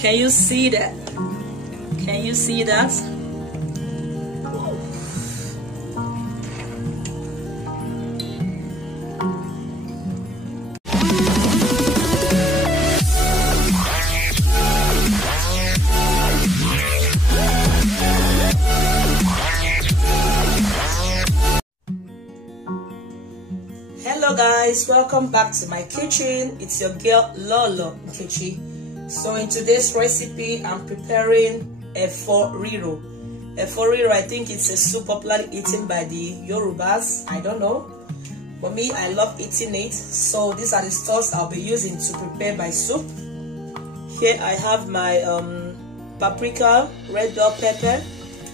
Can you see that? Can you see that? Hello guys, welcome back to my kitchen. It's your girl Lolo Nkechi. So in today's recipe, I'm preparing Riro. Riro, I think it's a soup popularly eaten by the Yorubas. I don't know. For me, I love eating it. So these are the stuffs I'll be using to prepare my soup. Here I have my paprika, red bell pepper.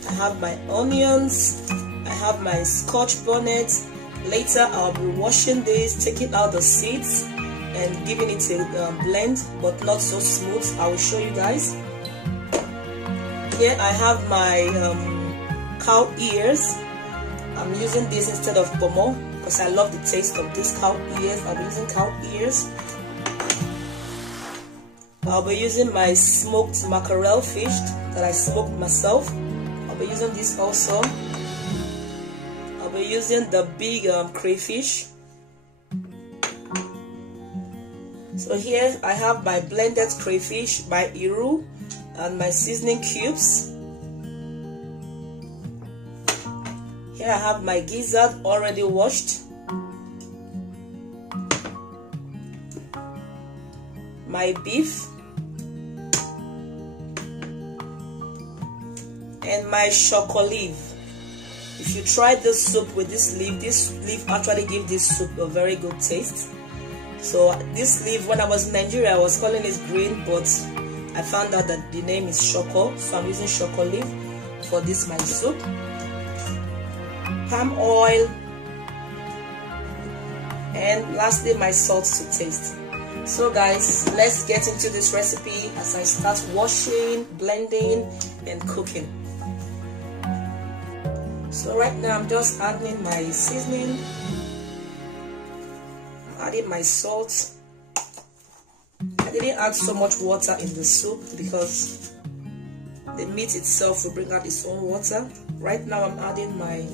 I have my onions. I have my scotch bonnet. Later, I'll be washing this, taking out the seeds and giving it a blend, but not so smooth. I will show you guys. Here I have my cow ears. I'm using this instead of pomo because I love the taste of these cow ears. I'll be using cow ears. I'll be using my smoked mackerel fish that I smoked myself. I'll be using this also. We're using the big crayfish. So here I have my blended crayfish by Riro and my seasoning cubes. Here I have my gizzard already washed, my beef, and my chocolate leaf. If you try this soup with this leaf actually gives this soup a very good taste. So this leaf, when I was in Nigeria, I was calling it green, but I found out that the name is choco, so I'm using choco leaf for this my soup. Palm oil, and lastly my salt to taste. So guys, let's get into this recipe as I start washing, blending, and cooking. So right now I'm just adding my seasoning, adding my salt. I didn't add so much water in the soup because the meat itself will bring out its own water. Right now I'm adding my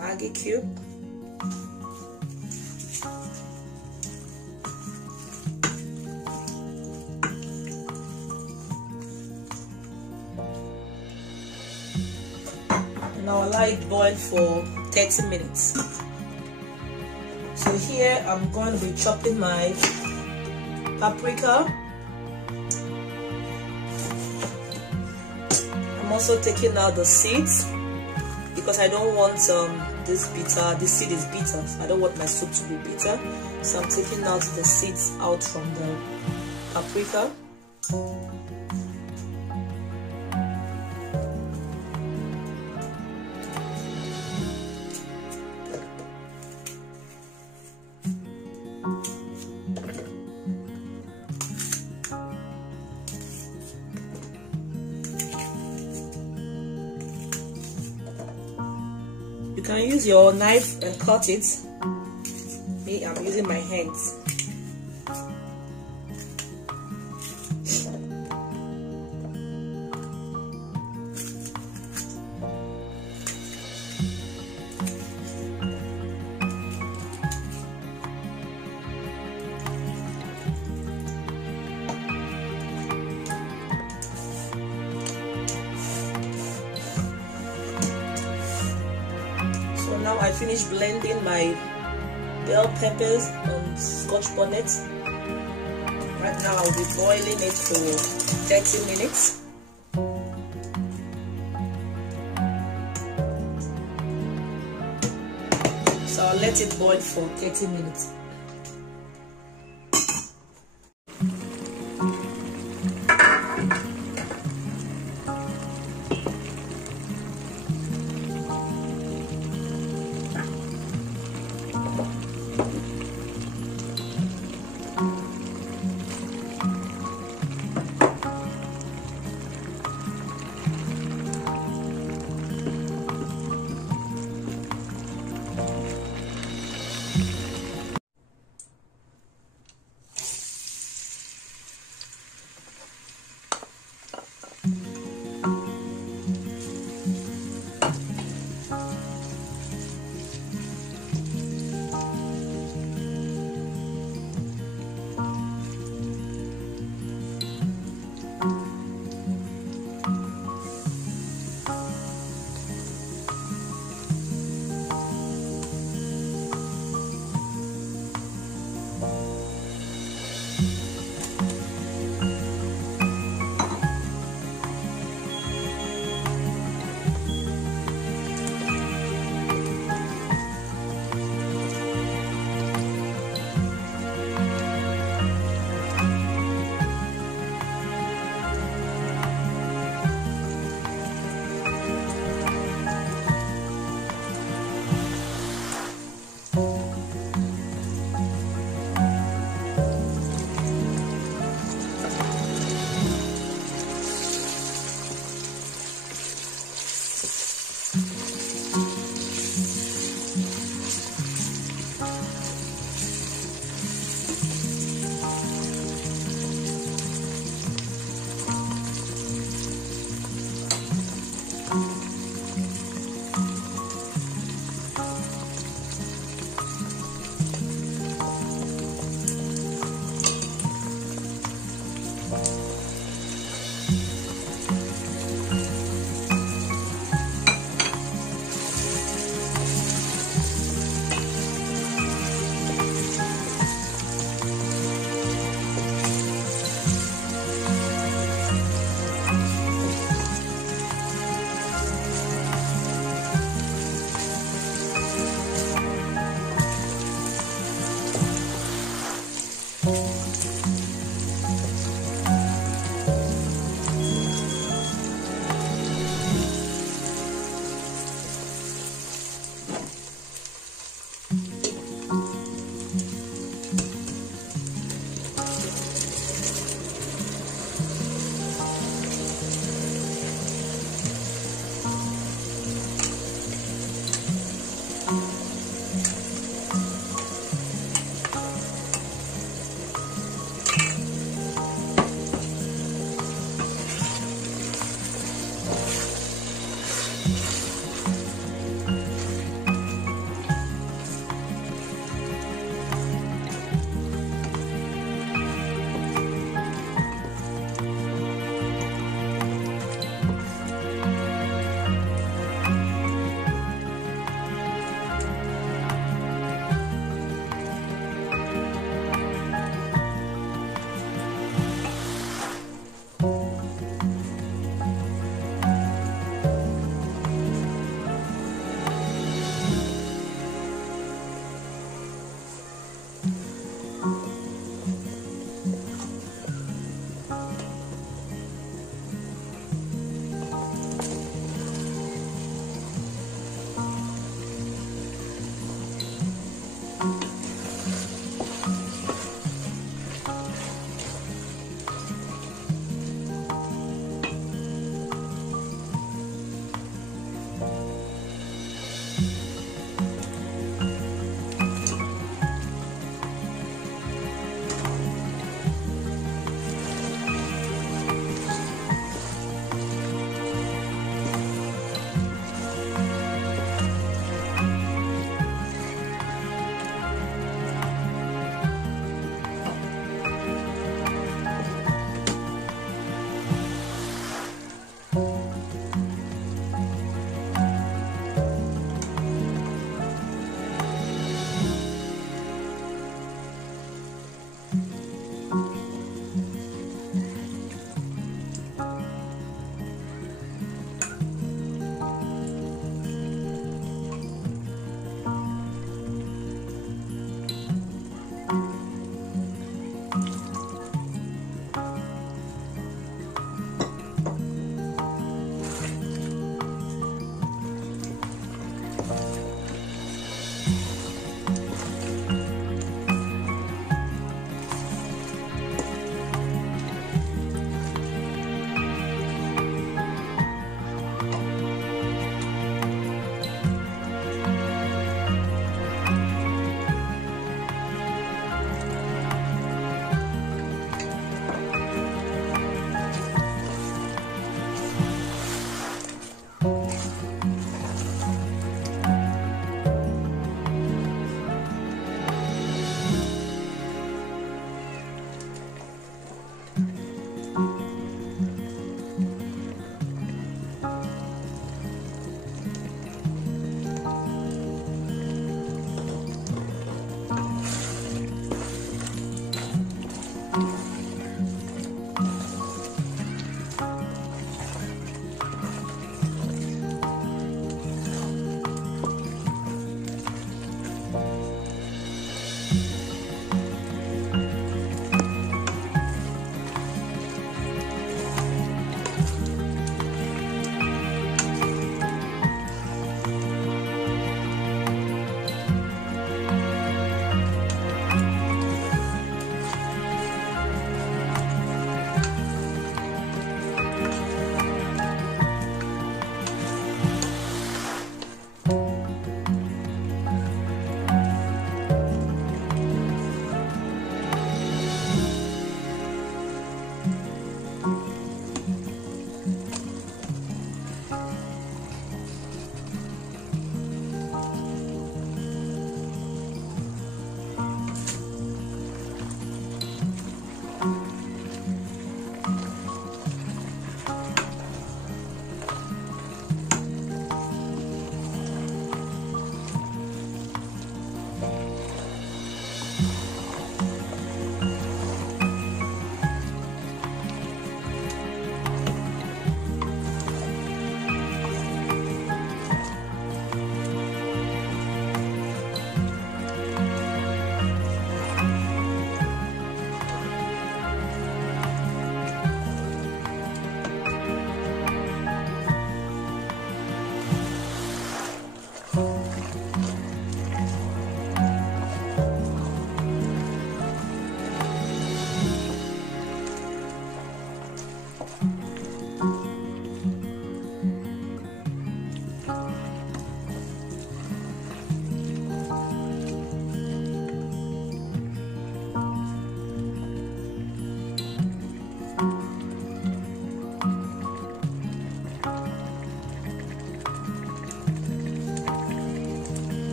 Maggi cube. Now allow it boil for 30 minutes. So here I'm going to be chopping my paprika. I'm also taking out the seeds because I don't want this bitter. The seed is bitter. So I don't want my soup to be bitter. So I'm taking out the seeds out from the paprika. You can use your knife and cut it. Me, I'm using my hands. Now I finished blending my bell peppers and scotch bonnet. Right now I'll be boiling it for 30 minutes. So I'll let it boil for 30 minutes.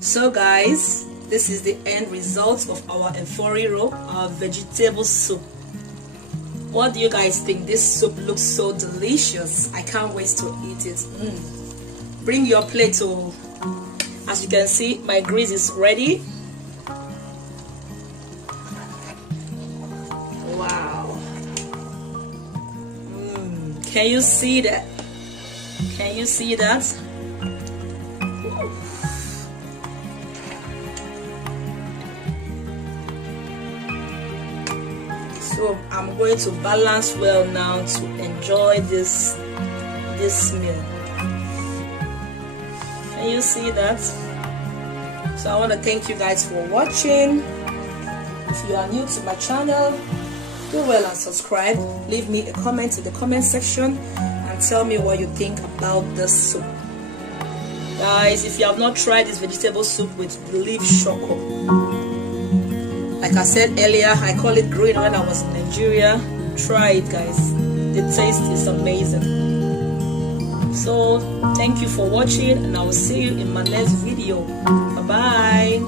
So guys, this is the end result of our Riro, our vegetable soup. What do you guys think? This soup looks so delicious. I can't wait to eat it. Bring your plate. As you can see, my grease is ready. Wow. Can you see that? Can you see that? So I'm going to balance well now to enjoy this meal. Can you see that? So I want to thank you guys for watching. If you are new to my channel, do well and subscribe. Leave me a comment in the comment section and tell me what you think about this soup. Guys, if you have not tried this vegetable soup with leaf shoko, like I said earlier, I call it green when I was in Nigeria. Try it, guys. The taste is amazing. So thank you for watching, and I will see you in my next video. Bye bye.